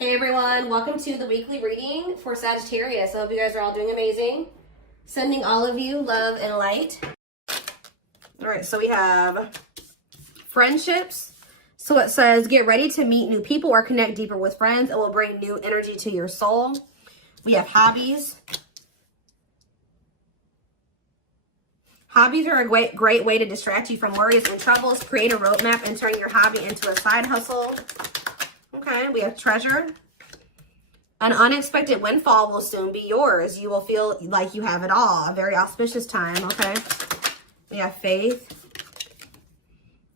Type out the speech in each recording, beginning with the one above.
Hey everyone, welcome to the weekly reading for Sagittarius. I hope you guys are all doing amazing. Sending all of you love and light. All right, so we have friendships. So it says, get ready to meet new people or connect deeper with friends. It will bring new energy to your soul. We have hobbies. Hobbies are a great way to distract you from worries and troubles. Create a roadmap and turn your hobby into a side hustle. Okay, we have treasure. An unexpected windfall will soon be yours. You will feel like you have it all. A very auspicious time, okay? We have faith.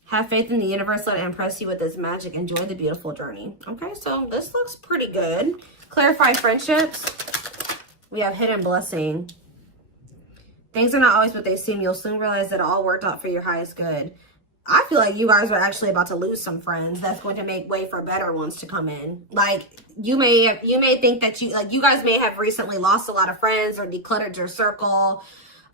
Have faith in the universe. Let it impress you with its magic. Enjoy the beautiful journey. Okay, so this looks pretty good. Clarify friendships. We have hidden blessing. Things are not always what they seem. You'll soon realize that it all worked out for your highest good. I feel like you guys are actually about to lose some friends. That's going to make way for better ones to come in. Like you may think that you guys may have recently lost a lot of friends or decluttered your circle.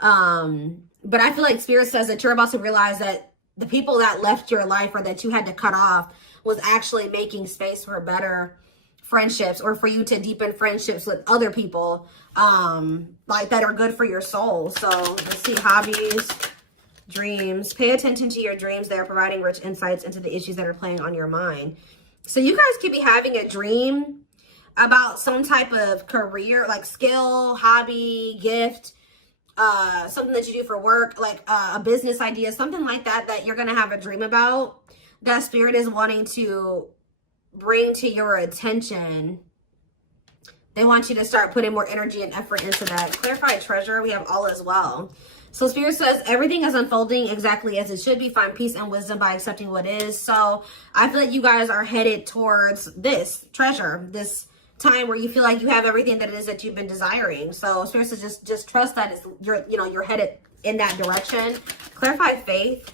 But I feel like Spirit says that you're about to realize that the people that left your life or that you had to cut off was actually making space for better friendships or for you to deepen friendships with other people like that are good for your soul. So let's see, hobbies. Dreams. Pay attention to your dreams. They are providing rich insights into the issues that are playing on your mind. So you guys could be having a dream about some type of career, like skill, hobby, gift, something that you do for work, like a business idea, something like that, that you're going to have a dream about that Spirit is wanting to bring to your attention. They want you to start putting more energy and effort into that. Clarify treasure. We have all as well. So Spirit says everything is unfolding exactly as it should be. Find peace and wisdom by accepting what is. So I feel like you guys are headed towards this treasure, this time where you feel like you have everything that it is that you've been desiring. So Spirit says just trust that you're headed in that direction. Clarify faith.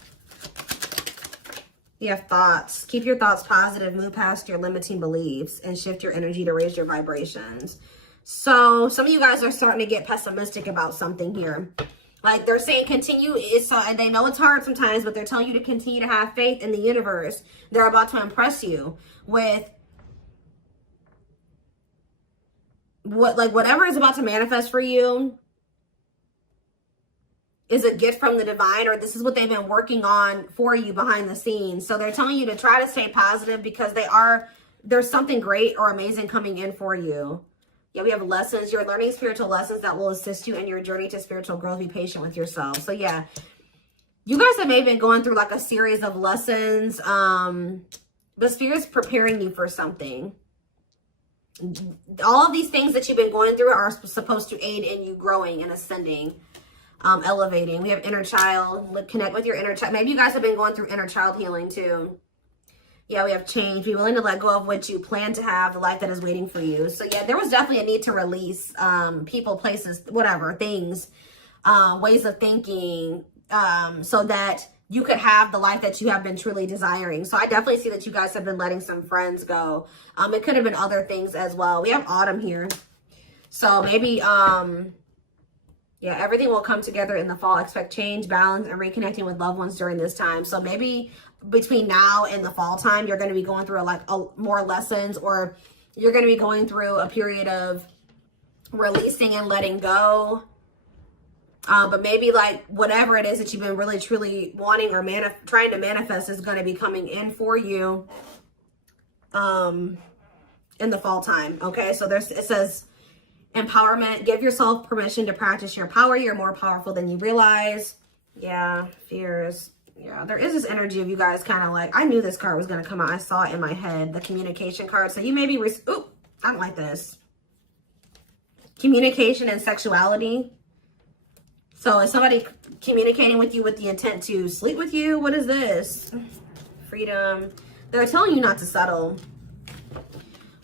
You have thoughts. Keep your thoughts positive. Move past your limiting beliefs and shift your energy to raise your vibrations. So some of you guys are starting to get pessimistic about something here. Like they're saying continue, and they know it's hard sometimes, but they're telling you to continue to have faith in the universe. They're about to impress you with whatever is about to manifest for you is a gift from the divine, or this is what they've been working on for you behind the scenes. So they're telling you to try to stay positive because there's something great or amazing coming in for you. Yeah, we have lessons. You're learning spiritual lessons that will assist you in your journey to spiritual growth. Be patient with yourself. So yeah, you guys have maybe been going through like a series of lessons. But Spirit's preparing you for something. All of these things that you've been going through are supposed to aid in you growing and ascending, elevating. We have inner child. Connect with your inner child. Maybe you guys have been going through inner child healing too. Yeah, we have change. Be willing to let go of what you plan to have, the life that is waiting for you. So yeah, there was definitely a need to release people, places, whatever, things, ways of thinking, so that you could have the life that you have been truly desiring. So I definitely see that you guys have been letting some friends go. It could have been other things as well. We have autumn here. So maybe, yeah, everything will come together in the fall. Expect change, balance, and reconnecting with loved ones during this time. So maybe between now and the fall time, you're going to be going through more lessons, or you're going to be going through a period of releasing and letting go. But maybe like whatever it is that you've been really truly wanting or trying to manifest is going to be coming in for you in the fall time. Okay, so it says empowerment. Give yourself permission to practice your power. You're more powerful than you realize. Yeah, fears. Yeah, there is this energy of you guys kind of like, I knew this card was going to come out. I saw it in my head, the communication card. So you may be, ooh, I don't like this. Communication and sexuality. So is somebody communicating with you with the intent to sleep with you? What is this? Freedom. They're telling you not to settle.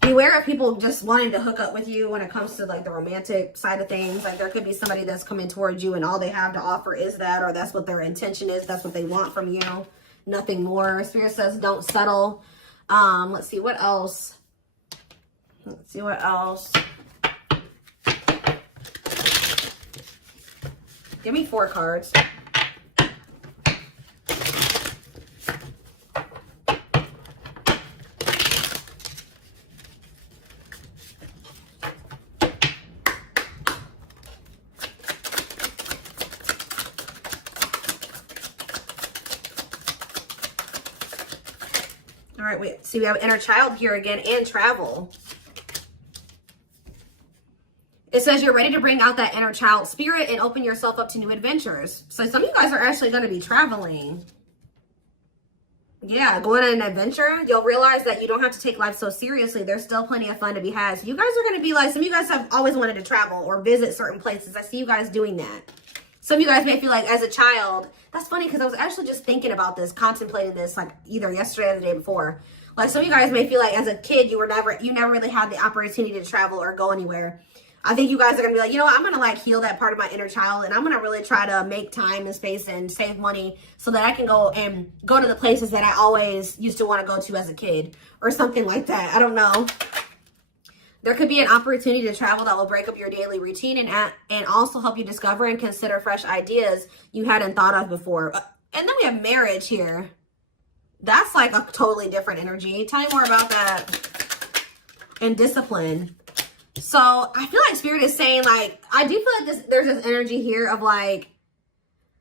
Beware of people just wanting to hook up with you when it comes to like the romantic side of things. Like there could be somebody that's coming towards you and all they have to offer is that, or that's what their intention is. That's what they want from you. Nothing more. Spirit says don't settle. Let's see what else. Let's see what else. Give me 4 cards. right, so we have inner child here again and travel. It says you're ready to bring out that inner child spirit and open yourself up to new adventures. So some of you guys are actually going to be traveling. Yeah, going on an adventure. You'll realize that you don't have to take life so seriously. There's still plenty of fun to be had. So you guys are going to be like, some of you guys have always wanted to travel or visit certain places. I see you guys doing that. Some of you guys may feel like as a child, that's funny because I was actually just thinking about this, contemplating this like either yesterday or the day before. Like some of you guys may feel like as a kid, you never really had the opportunity to travel or go anywhere. I think you guys are going to be like, you know what, I'm going to like heal that part of my inner child, and I'm going to really try to make time and space and save money so that I can go to the places that I always used to want to go to as a kid or something like that. I don't know. There could be an opportunity to travel that will break up your daily routine and also help you discover and consider fresh ideas you hadn't thought of before. And then we have marriage here. That's like a totally different energy. Tell me more about that. And discipline. So I feel like Spirit is saying, like, I do feel like there's this energy here of like,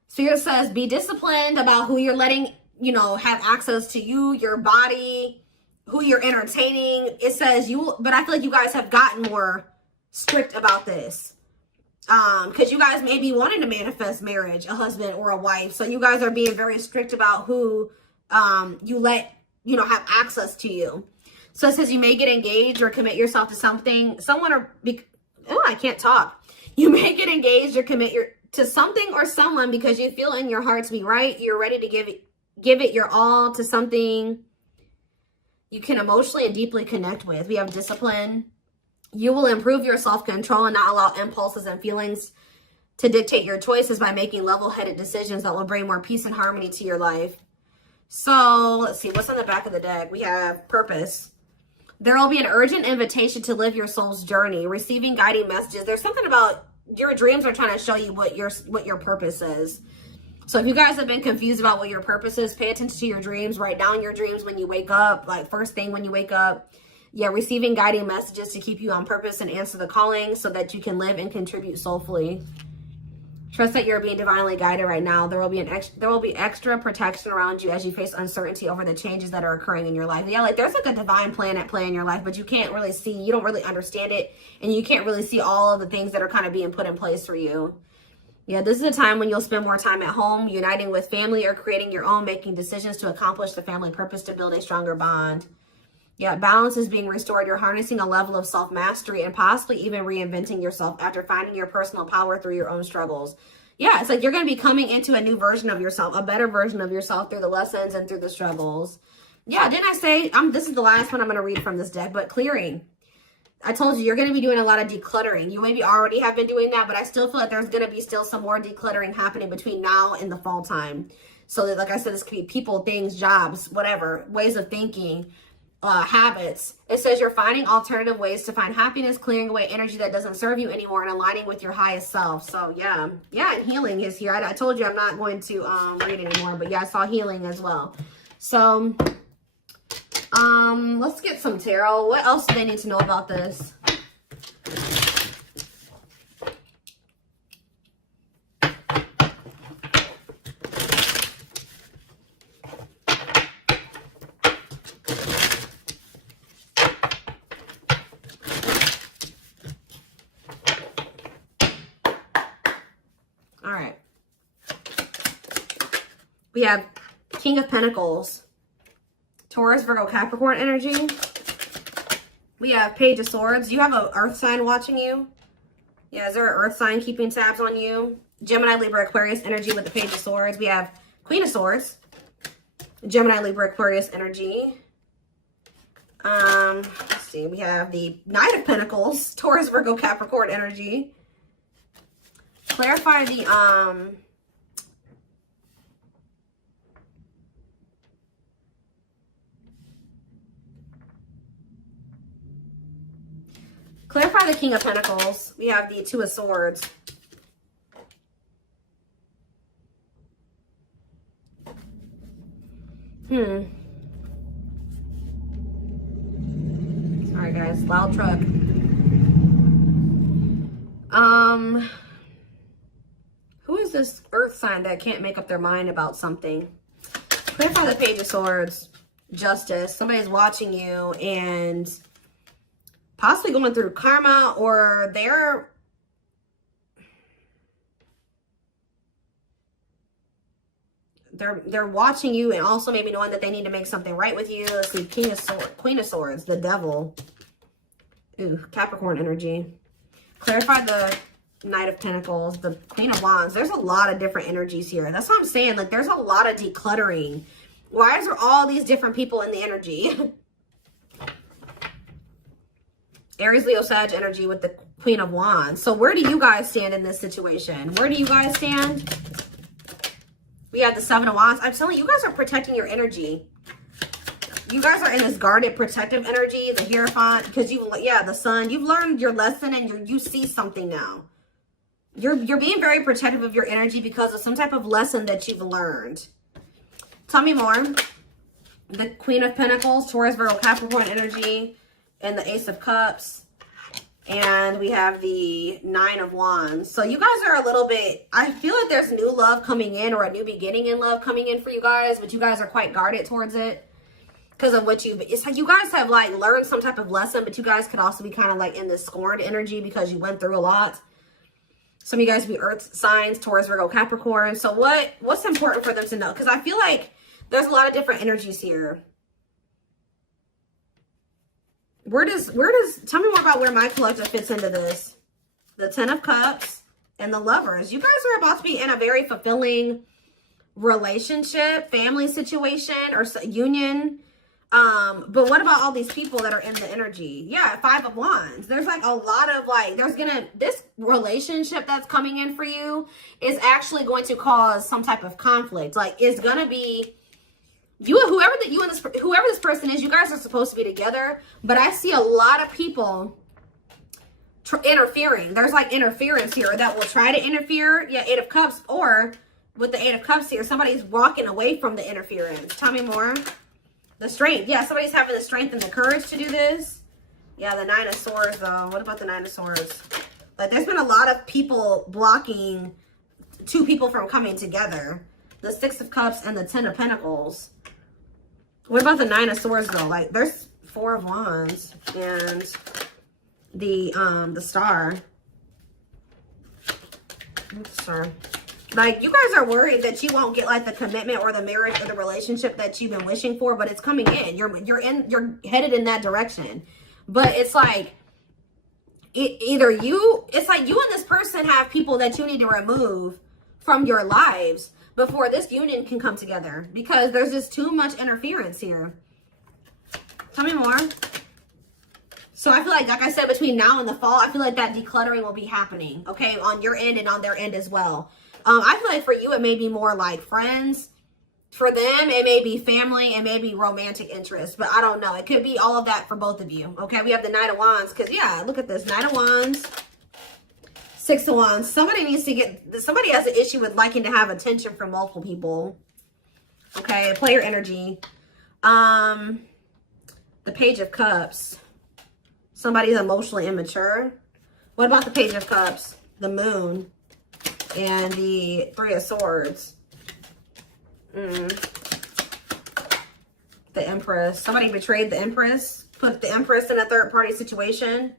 Spirit says, be disciplined about who you're letting, you know, have access to you, your body, who you're entertaining. It says but I feel like you guys have gotten more strict about this. Because you guys may be wanting to manifest marriage, a husband or a wife. So you guys are being very strict about who you let, you know, have access to you. So it says you may get engaged or commit yourself to something, I can't talk. You may get engaged or commit to something or someone because you feel in your heart to be right. You're ready to give it your all to something you can emotionally and deeply connect with. We have discipline. You will improve your self-control and not allow impulses and feelings to dictate your choices by making level-headed decisions that will bring more peace and harmony to your life. So let's see, what's on the back of the deck? We have purpose. There will be an urgent invitation to live your soul's journey, receiving guiding messages. There's something about your dreams are trying to show you what your purpose is. So if you guys have been confused about what your purpose is, pay attention to your dreams. Write down your dreams when you wake up, like first thing when you wake up. Yeah, receiving guiding messages to keep you on purpose and answer the calling so that you can live and contribute soulfully. Trust that you're being divinely guided right now. There will be extra protection around you as you face uncertainty over the changes that are occurring in your life. Yeah, like there's like a divine plan at play in your life, but you can't really see, you don't really understand it, and you can't really see all of the things that are kind of being put in place for you. Yeah, this is a time when you'll spend more time at home, uniting with family or creating your own, making decisions to accomplish the family purpose to build a stronger bond. Yeah, balance is being restored. You're harnessing a level of self-mastery and possibly even reinventing yourself after finding your personal power through your own struggles. Yeah, it's like you're going to be coming into a new version of yourself, a better version of yourself through the lessons and through the struggles. Yeah, didn't I say, this is the last one I'm going to read from this deck, but clearing. I told you, you're going to be doing a lot of decluttering. You maybe already have been doing that, but I still feel like there's going to be still some more decluttering happening between now and the fall time. So that, like I said, this could be people, things, jobs, whatever, ways of thinking, habits. It says you're finding alternative ways to find happiness, clearing away energy that doesn't serve you anymore, and aligning with your highest self. So yeah, and healing is here. I told you I'm not going to read anymore, but yeah, I saw healing as well. So let's get some tarot. What else do they need to know about this? All right. We have King of Pentacles. Taurus, Virgo, Capricorn energy. We have Page of Swords. You have an earth sign watching you. Yeah, is there an earth sign keeping tabs on you? Gemini, Libra, Aquarius energy with the Page of Swords. We have Queen of Swords. Gemini, Libra, Aquarius energy. Let's see. We have the Knight of Pentacles. Taurus, Virgo, Capricorn energy. Clarify the clarify the King of Pentacles. We have the Two of Swords. Sorry guys, loud truck. Who is this earth sign that can't make up their mind about something? Clarify the Page of Swords. Justice. Somebody's watching you and possibly going through karma, or they're watching you and also maybe knowing that they need to make something right with you. Let's see, Queen of Swords, the Devil. Ooh, Capricorn energy. Clarify the Knight of Pentacles, the Queen of Wands. There's a lot of different energies here. That's what I'm saying. Like, there's a lot of decluttering. Why is there all these different people in the energy? Aries, Leo, Sag energy with the Queen of Wands. So where do you guys stand in this situation? Where do you guys stand? We have the Seven of Wands. I'm telling you, you guys are protecting your energy. You guys are in this guarded, protective energy. The Hierophant, because the Sun. You've learned your lesson and you see something now. You're being very protective of your energy because of some type of lesson that you've learned. Tell me more. The Queen of Pentacles, Taurus, Virgo, Capricorn energy, and the Ace of Cups. And we have the Nine of Wands. So you guys are a little bit, I feel like there's new love coming in, or a new beginning in love coming in for you guys, but you guys are quite guarded towards it because of what it's like you guys have like learned some type of lesson, but you guys could also be kind of like in this scorned energy because you went through a lot. Some of you guys be earth signs, Taurus, Virgo, Capricorn. So what's important for them to know? Because I feel like there's a lot of different energies here. Where does, tell me more about where my collective fits into this. The Ten of Cups and the Lovers. You guys are about to be in a very fulfilling relationship, family situation, or union. But what about all these people that are in the energy? Yeah, Five of Wands. There's like a lot of like, this relationship that's coming in for you is actually going to cause some type of conflict. Like, it's going to be, whoever this person is, you guys are supposed to be together, but I see a lot of people interfering. There's like interference here that will try to interfere. Yeah, Eight of Cups, or with the Eight of Cups here, somebody's walking away from the interference. Tell me more. The strength. Yeah, somebody's having the strength and the courage to do this. Yeah, the Nine of Swords, though. What about the Nine of Swords? Like, there's been a lot of people blocking two people from coming together. The Six of Cups and the Ten of Pentacles. What about the Nine of Swords, though? Like, there's Four of Wands and the Star. Sorry. Like, you guys are worried that you won't get like the commitment or the marriage or the relationship that you've been wishing for, but it's coming in. You're headed in that direction. But it's like it's like you and this person have people that you need to remove from your lives before this union can come together, because there's just too much interference here. Tell me more. So I feel like I said, between now and the fall, I feel like that decluttering will be happening, okay, on your end and on their end as well. I feel like for you, it may be more like friends. For them, it may be family, it may be romantic interest, but I don't know. It could be all of that for both of you, okay? We have the Knight of Wands, because, yeah, look at this. Knight of Wands, Six of Wands. Somebody has an issue with liking to have attention from multiple people, okay? Player energy. The Page of Cups. Somebody's emotionally immature. What about the Page of Cups? The Moon. And the Three of Swords. The Empress. Somebody betrayed the Empress. Put the Empress in a third-party situation.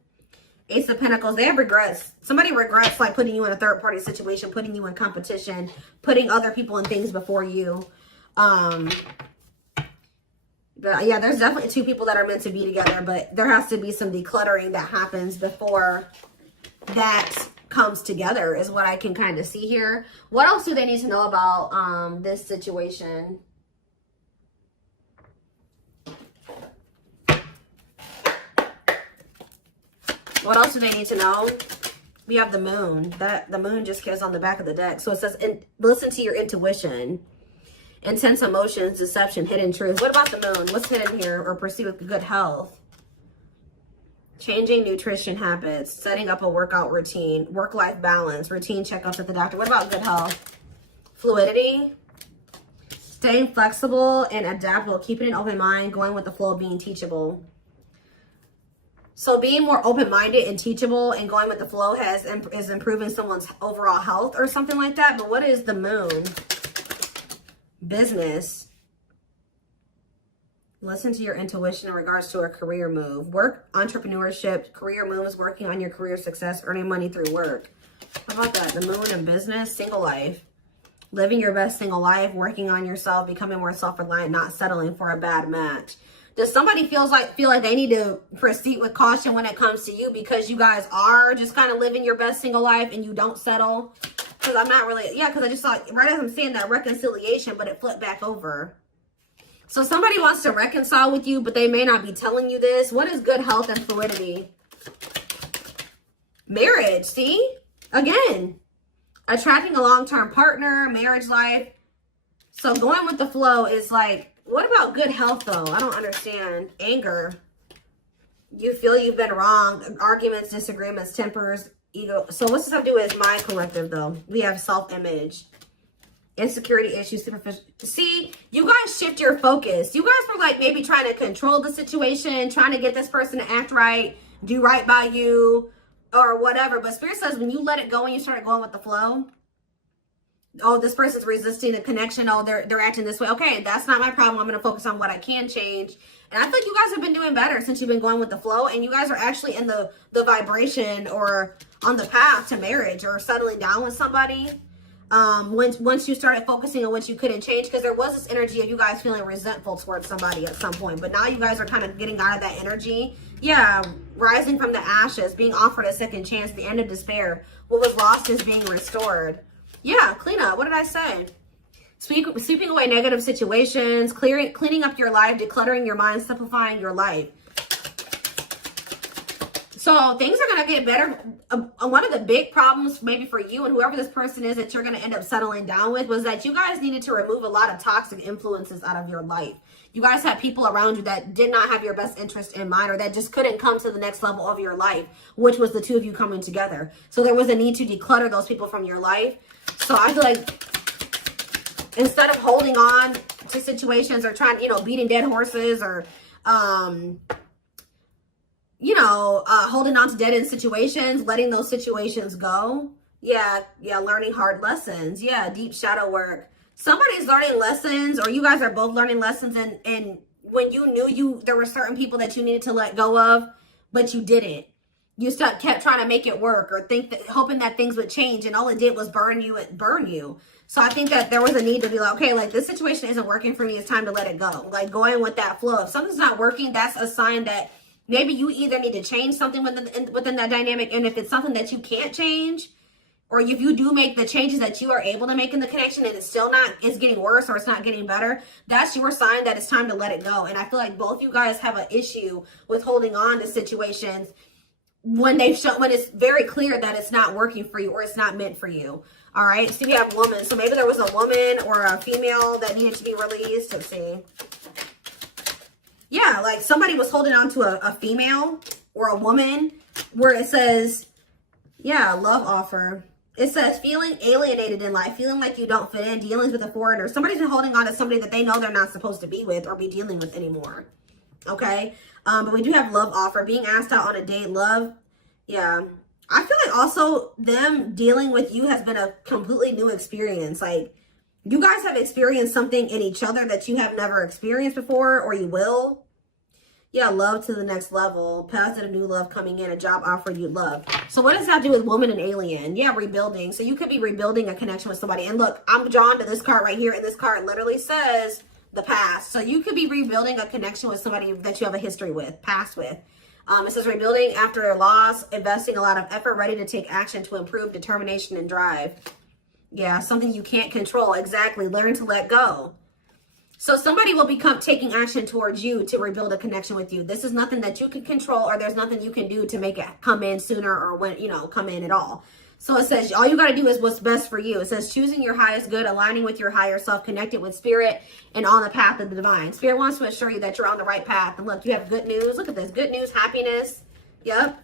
Ace of Pentacles. They have regrets. Somebody regrets like putting you in a third-party situation, putting you in competition, putting other people and things before you. But yeah, there's definitely two people that are meant to be together, but there has to be some decluttering that happens before that comes together, is what I can kind of see here. What else do they need to know about this situation? What else do they need to know? We have the Moon. The Moon just goes on the back of the deck. So it says, listen to your intuition. Intense emotions, deception, hidden truth. What about the Moon? What's hidden here? Or pursue with good health? Changing nutrition habits, setting up a workout routine, work-life balance, routine checkups at the doctor. What about good health? Fluidity, staying flexible and adaptable, keeping an open mind, going with the flow, being teachable. So being more open-minded and teachable and going with the flow is improving someone's overall health or something like that. But what is the Moon? Business. Listen to your intuition in regards to a career move. Work, entrepreneurship, career moves, working on your career success, earning money through work. How about that? The moon and business, single life. Living your best single life, working on yourself, becoming more self-reliant, not settling for a bad match. Does somebody feel like they need to proceed with caution when it comes to you because you guys are just kind of living your best single life and you don't settle? Because I'm not really, yeah, because I just thought, right as I'm saying that, reconciliation, but it flipped back over. So somebody wants to reconcile with you, but they may not be telling you this. What is good health and fluidity? Marriage, see? Again, attracting a long-term partner, marriage life. So going with the flow is like, what about good health though? I don't understand. Anger. You feel you've been wrong. Arguments, disagreements, tempers, ego. So what's this have to do with my collective though? We have self-image. Insecurity issues, superficial. See, you guys shift your focus. You guys were like maybe trying to control the situation, trying to get this person to act right, do right by you, or whatever. But Spirit says when you let it go and you start going with the flow, oh, this person's resisting the connection. Oh, they're acting this way. Okay, that's not my problem. I'm going to focus on what I can change. And I think you guys have been doing better since you've been going with the flow. And you guys are actually in the vibration or on the path to marriage or settling down with somebody. Once you started focusing on what you couldn't change, because there was this energy of you guys feeling resentful towards somebody at some point, but now you guys are kind of getting out of that energy. Yeah, rising from the ashes, being offered a second chance, the end of despair. What was lost is being restored. Yeah, clean up. What did I say? Sweeping away negative situations, cleaning up your life, decluttering your mind, simplifying your life. So things are going to get better. One of the big problems maybe for you and whoever this person is that you're going to end up settling down with was that you guys needed to remove a lot of toxic influences out of your life. You guys had people around you that did not have your best interest in mind or that just couldn't come to the next level of your life, which was the two of you coming together. So there was a need to declutter those people from your life. So I feel like instead of holding on to situations or trying, beating dead horses or, holding on to dead end situations, letting those situations go. Yeah, learning hard lessons. Yeah, deep shadow work. Somebody's learning lessons, or you guys are both learning lessons, and when you knew there were certain people that you needed to let go of, but you didn't. You kept trying to make it work or hoping that things would change, and all it did was burn you. So I think that there was a need to be like, okay, like this situation isn't working for me. It's time to let it go. Like going with that flow. If something's not working, that's a sign that maybe you either need to change something within that dynamic. And if it's something that you can't change, or if you do make the changes that you are able to make in the connection and it's getting worse or it's not getting better, that's your sign that it's time to let it go. And I feel like both you guys have an issue with holding on to situations when it's very clear that it's not working for you or it's not meant for you. All right. So we have woman. So maybe there was a woman or a female that needed to be released. Let's see. Yeah, like somebody was holding on to a female or a woman where it says, yeah, love offer. It says feeling alienated in life, feeling like you don't fit in, dealings with a foreigner. Somebody's been holding on to somebody that they know they're not supposed to be with or be dealing with anymore. Okay. But we do have love offer, being asked out on a date, love. Yeah. I feel like also them dealing with you has been a completely new experience. Like you guys have experienced something in each other that you have never experienced before, or you will. Yeah, love to the next level. Positive new love coming in, a job offer you love. So what does that do with woman and alien? Yeah, rebuilding. So you could be rebuilding a connection with somebody. And look, I'm drawn to this card right here. And this card literally says the past. So you could be rebuilding a connection with somebody that you have a history with, past with. It says rebuilding after a loss, investing a lot of effort, ready to take action to improve, determination and drive. Yeah, something you can't control. Exactly. Learn to let go. So somebody will become taking action towards you to rebuild a connection with you. This is nothing that you can control, or there's nothing you can do to make it come in sooner or when, come in at all. So it says all you got to do is what's best for you. It says choosing your highest good, aligning with your higher self, connected with spirit, and on the path of the divine. Spirit wants to assure you that you're on the right path. And look, you have good news. Look at this. Good news, happiness. Yep.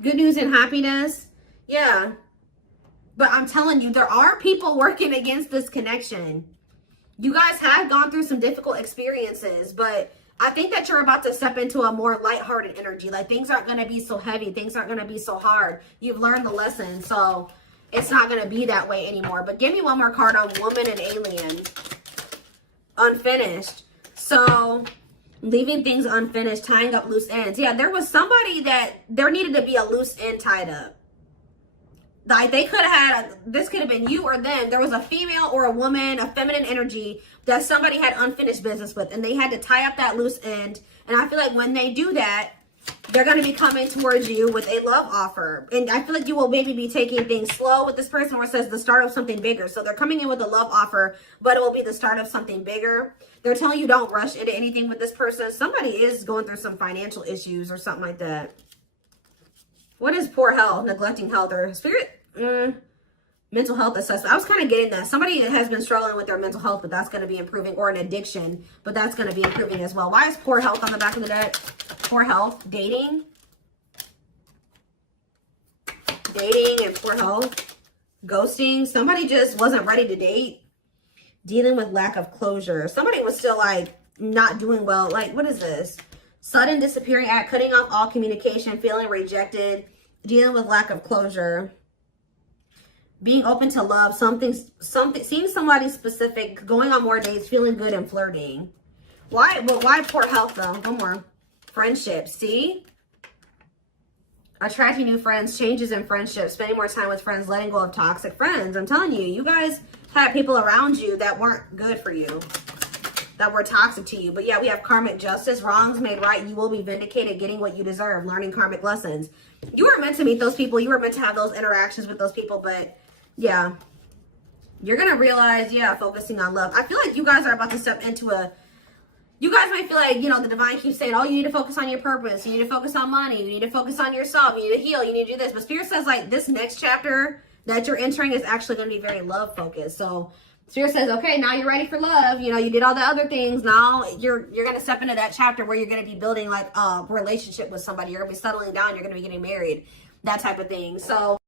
Good news and happiness. Yeah. But I'm telling you, there are people working against this connection. You guys have gone through some difficult experiences, but I think that you're about to step into a more lighthearted energy. Like things aren't going to be so heavy. Things aren't going to be so hard. You've learned the lesson, so it's not going to be that way anymore. But give me one more card on woman and alien. Unfinished. So leaving things unfinished, tying up loose ends. Yeah, there was somebody that there needed to be a loose end tied up. Like they could have had, this could have been you or them. There was a female or a woman, a feminine energy that somebody had unfinished business with, and they had to tie up that loose end. And I feel like when they do that, they're going to be coming towards you with a love offer. And I feel like you will maybe be taking things slow with this person, where it says the start of something bigger. So they're coming in with a love offer, but it will be the start of something bigger. They're telling you don't rush into anything with this person. Somebody is going through some financial issues or something like that. What is poor health, neglecting health, or spirit? Mental health assessment. I was kind of getting that. Somebody has been struggling with their mental health, but that's going to be improving, or an addiction, but that's going to be improving as well. Why is poor health on the back of the deck? Poor health, dating and poor health, ghosting. Somebody just wasn't ready to date, dealing with lack of closure. Somebody was still like not doing well. Like, what is this? Sudden disappearing act, cutting off all communication, feeling rejected, dealing with lack of closure. Being open to love, something, seeing somebody specific, going on more dates, feeling good, and flirting. Why? Well, why poor health though? One more. Friendships. See? Attracting new friends, changes in friendships, spending more time with friends, letting go of toxic friends. I'm telling you, you guys had people around you that weren't good for you, that were toxic to you. But yeah, we have karmic justice, wrongs made right. You will be vindicated, getting what you deserve, learning karmic lessons. You were meant to meet those people. You were meant to have those interactions with those people, but yeah, you're going to realize, yeah, focusing on love. I feel like you guys are about to step into you guys might feel like, you know, the divine keeps saying, oh, you need to focus on your purpose. You need to focus on money. You need to focus on yourself. You need to heal. You need to do this. But Spirit says, like, this next chapter that you're entering is actually going to be very love focused. So Spirit says, okay, now you're ready for love. You know, you did all the other things. Now you're going to step into that chapter where you're going to be building like a relationship with somebody. You're going to be settling down. You're going to be getting married, that type of thing. So